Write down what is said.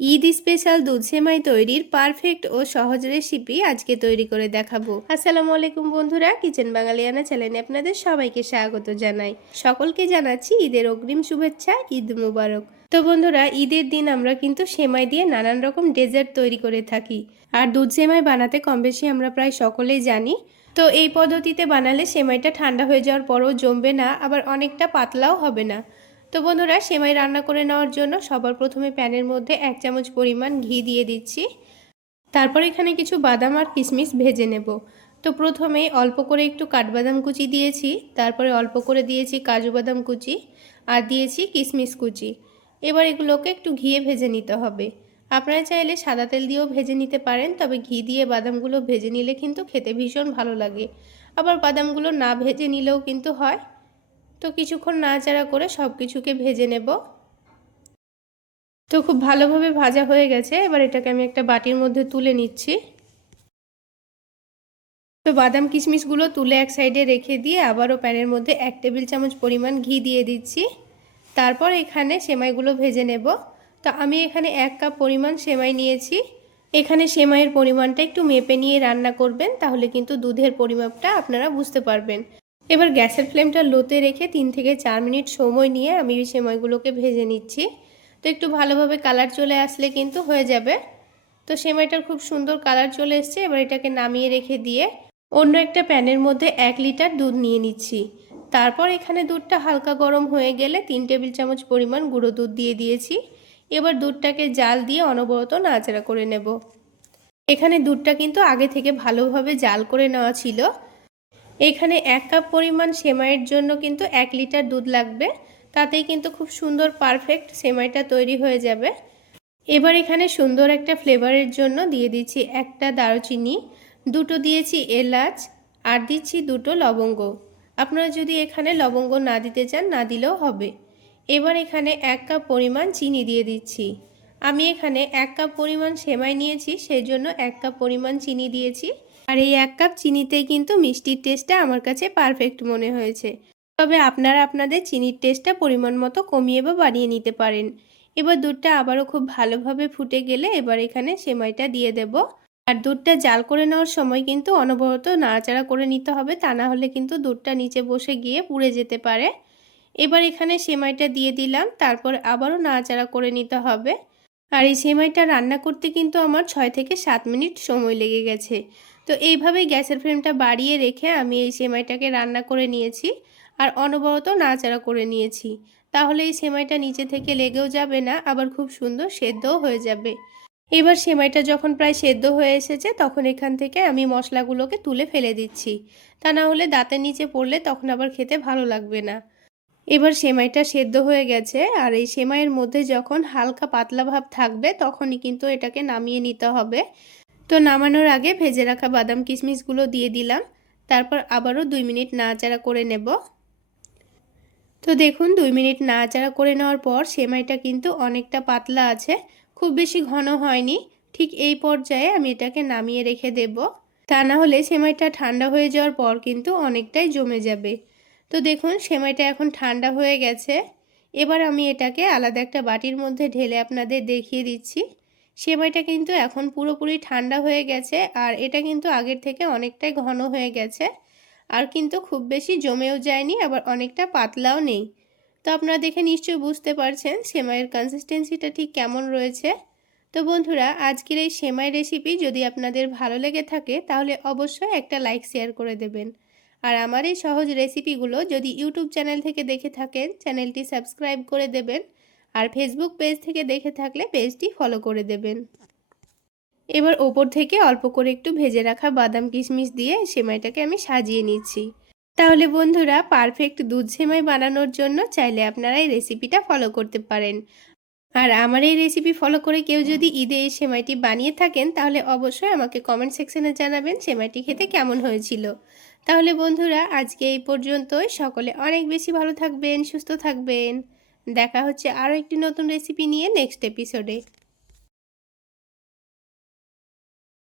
Eid special দুধ সেমাই তৈরির perfect ও সহজ রেসিপি আজকে তৈরি করে দেখাবো। আসসালামু আলাইকুম বন্ধুরা, কিচেন বাঙালিয়ানা চ্যানেলে আপনাদের সবাইকে স্বাগত জানাই। সকলকে জানাচ্ছি ঈদের অগ্রিম শুভেচ্ছা, ঈদ মুবারক। তো বন্ধুরা, ঈদের দিন আমরা কিন্তু সেমাই দিয়ে নানান রকম ডেজার্ট তৈরি করে থাকি। আর দুধ সেমাই বানাতে কম বেশি আমরা প্রায় সকলেই জানি। তো এই পদ্ধতিতে বানালে সেমাইটা ঠান্ডা হয়ে যাওয়ার পরও জমবে না, আবার অনেকটা পাতলাও হবে না। তো বন্ধুরা, সেমাই রান্না করে নেওয়ার জন্য সবার প্রথমে প্যানের মধ্যে 1 চামচ পরিমাণ ঘি দিয়ে দিচ্ছি। তারপর এখানে কিছু বাদাম আর কিশমিশ ভেজে নেব। তো প্রথমেই অল্প করে একটু কাঠবাদাম কুচি দিয়েছি, তারপরে অল্প করে দিয়েছি কাজু বাদাম কুচি আর দিয়েছি কিশমিশ কুচি। এবার এগুলোকে একটু ঘিয়ে ভেজে নিতে হবে। আপনারা চাইলে সাদা তেল দিয়েও ভেজে নিতে পারেন, তবে ঘি দিয়ে বাদামগুলো ভেজে নিলে কিন্তু খেতে ভীষণ ভালো লাগে। আবার বাদামগুলো না ভেজে নিলেও কিন্তু হয়। তো কিছুক্ষণ নাড়াচাড়া করে সব কিছুকে ভেজে নেব। তো খুব ভালোভাবে ভাজা হয়ে গেছে, এবার এটাকে আমি একটা বাটির মধ্যে তুলে নিচ্ছি। তো বাদাম কিশমিশগুলো তুলে এক সাইডে রেখে দিয়ে আবারও প্যানের মধ্যে 1 টেবিল চামচ পরিমাণ ঘি দিয়ে দিচ্ছি। তারপর এখানে সেমাইগুলো ভেজে নেব। তো আমি এখানে 1 কাপ পরিমাণ সেমাই নিয়েছি। এখানে সেমাইয়ের পরিমাণটা একটু মেপে নিয়ে রান্না করবেন, তাহলে কিন্তু দুধের পরিমাপটা আপনারা বুঝতে পারবেন। এবার গ্যাসের ফ্লেমটা লোতে রেখে 3 থেকে 4 মিনিট সময় নিয়ে আমি সেমাইগুলোকে ভেজে নিচ্ছি। তো একটু ভালোভাবে কালার চলে আসলে কিন্তু হয়ে যাবে। তো সেমাইটার খুব সুন্দর কালার চলে এসছে। এবার এটাকে নামিয়ে রেখে দিয়ে অন্য একটা প্যানের মধ্যে 1 লিটার দুধ নিয়ে নিচ্ছি। তারপর এখানে দুধটা হালকা গরম হয়ে গেলে 3 টেবিল চামচ পরিমাণ গুঁড়ো দুধ দিয়ে দিয়েছি। এবার দুধটাকে জাল দিয়ে অনবরত নাড়াচাড়া করে নেব। এখানে দুধটা কিন্তু আগে থেকে ভালোভাবে জাল করে নেওয়া ছিল। এখানে 1 কাপ পরিমাণ সেমাইয়ের জন্য কিন্তু 1 লিটার দুধ লাগবে, তাতেই কিন্তু খুব সুন্দর পারফেক্ট সেমাইটা তৈরি হয়ে যাবে। এবার এখানে সুন্দর একটা ফ্লেভারের জন্য দিয়ে দিচ্ছি একটা দারুচিনি, দুটো দিয়েছি এলাচ আর দিচ্ছি দুটো লবঙ্গ। আপনারা যদি এখানে লবঙ্গ না দিতে চান না দিলেও হবে। এবার এখানে 1 কাপ পরিমাণ চিনি দিয়ে দিচ্ছি। আমি এখানে 1 কাপ পরিমাণ সেমাই নিয়েছি, সেই জন্য 1 কাপ পরিমাণ চিনি দিয়েছি। আর এই 1 কাপ চিনিতেই কিন্তু মিষ্টির টেস্টটা আমার কাছে পারফেক্ট মনে হয়েছে। তবে আপনারা আপনাদের চিনির টেস্টটা পরিমাণ মতো কমিয়ে বা বাড়িয়ে নিতে পারেন। এবার দুধটা আবারও খুব ভালোভাবে ফুটে গেলে এবার এখানে সেমাইটা দিয়ে দেব। আর দুধটা জাল করে নেওয়ার সময় কিন্তু অনবরত নাড়াচাড়া করে নিতে হবে, তা না হলে কিন্তু দুধটা নিচে বসে গিয়ে পুড়ে যেতে পারে। এবার এখানে সেমাইটা দিয়ে দিলাম, তারপর আবারও নাড়াচাড়া করে নিতে হবে। আর এই সেমাইটা রান্না করতে কিন্তু আমার 6 থেকে 7 মিনিট সময় লেগে গেছে। তো এইভাবেই গ্যাসের ফ্লেমটা বাড়িয়ে রেখে আমি এই সেমাইটাকে রান্না করে নিয়েছি আর অনবরত নাড়াচাড়া করে নিয়েছি। তাহলে এই সেমাইটা নিচে থেকে লেগেও যাবে না, আবার খুব সুন্দর সেদ্ধও হয়ে যাবে। এবার সেমাইটা যখন প্রায় সেদ্ধ হয়ে এসেছে তখন এখান থেকে আমি মশলাগুলোকে তুলে ফেলে দিচ্ছি, তা না হলে দাঁতের নিচে পড়লে তখন আবার খেতে ভালো লাগবে না। এবার সেমাইটা সেদ্ধ হয়ে গেছে, আর এই সেমাইয়ের মধ্যে যখন হালকা পাতলা ভাব থাকবে তখনই কিন্তু এটাকে নামিয়ে নিতে হবে। তো নামানোর আগে ভেজে রাখা বাদাম কিশমিশগুলো দিয়ে দিলাম। তারপর আবারও 2 মিনিট নাড়াচাড়া করে নেব। তো দেখুন 2 মিনিট নাড়াচাড়া করে নেওয়ার পর সেমাইটা কিন্তু অনেকটা পাতলা আছে, খুব বেশি ঘন হয়নি। ঠিক এই পর্যায়ে আমি এটাকে নামিয়ে রেখে দেব, তা না হলে সেমাইটা ঠান্ডা হয়ে যাওয়ার পর কিন্তু অনেকটাই জমে যাবে। তো দেখুন সেমাইটা এখন ঠান্ডা হয়ে গেছে। এবার আমি এটাকে আলাদা একটা বাটির মধ্যে ঢেলে আপনাদের দেখিয়ে দিচ্ছি। সেমাইটা কিন্তু এখন পুরোপুরি ঠান্ডা হয়ে গেছে, আর এটা কিন্তু আগের থেকে অনেকটাই ঘন হয়ে গেছে। আর কিন্তু খুব বেশি জমেও যায়নি, আবার অনেকটা পাতলাও নেই। তো আপনারা দেখে নিশ্চয়ই বুঝতে পারছেন সেমাইয়ের কনসিস্টেন্সিটা ঠিক কেমন রয়েছে। তো বন্ধুরা, আজকের এই সেমাই রেসিপি যদি আপনাদের ভালো লেগে থাকে তাহলে অবশ্যই একটা লাইক শেয়ার করে দেবেন। আর আমার এই সহজ রেসিপিগুলো যদি ইউটিউব চ্যানেল থেকে দেখে থাকেন চ্যানেলটি সাবস্ক্রাইব করে দেবেন, আর ফেসবুক পেজ থেকে দেখে থাকলে পেজটি ফলো করে দেবেন। এবার ওপর থেকে অল্প করে একটু ভেজে রাখা বাদাম কিশমিশ দিয়ে সেমাইটাকে আমি সাজিয়ে নিচ্ছি। তাহলে বন্ধুরা, পারফেক্ট দুধ সেমাই বানানোর জন্য চাইলে আপনারা এই রেসিপিটা ফলো করতে পারেন। আর আমার এই রেসিপি ফলো করে কেউ যদি ঈদে এই সেমাইটি বানিয়ে থাকেন তাহলে অবশ্যই আমাকে কমেন্ট সেকশনে জানাবেন সেমাইটি খেতে কেমন হয়েছিল। তাহলে বন্ধুরা, আজকে এই পর্যন্তই। সকলে অনেক বেশি ভালো থাকবেন, সুস্থ থাকবেন। দেখা হচ্ছে আরও একটি নতুন রেসিপি নিয়ে নেক্সট এপিসোডে।